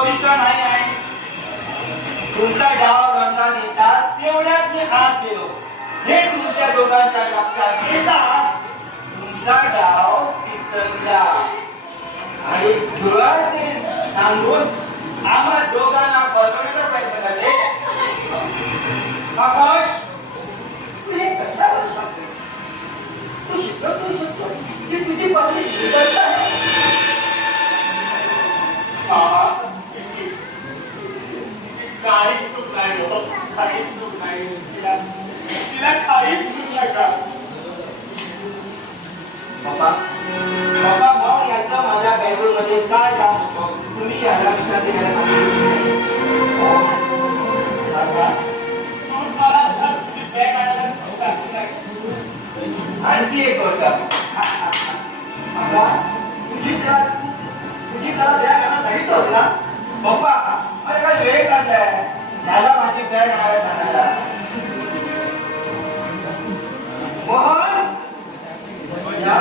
पवित्र नाही आहे. तुमचा डाव लक्षात येतात तेवढ्यात मी हात दिलो. हे तुमच्या दोघांच्या लक्षात येतात तुमचा डाव विसरला आणि धुळाचे सांगून आम्हा दोघांना फसवण्याचा प्रयत्न करते. आकाश, तू हे कशावर सांगतो? तू शकतो की तुझी पत्नी श्रीदत्त आहे? काही चूक नाही हो, काही चूक नाही. तिला काही चूक नाही का? बाबा मग याचं माझ्या बेडरूम मध्ये काय काम होतं? तुम्ही याला विचार द्यायला आणखी एक गोष्ट, तुझी त्याला बॅग आणायला सांगितलं होतं ना? पप्पा अरे काय वेळ काढलाय त्याला माझी बॅग आणायला सांगायला. मोहन या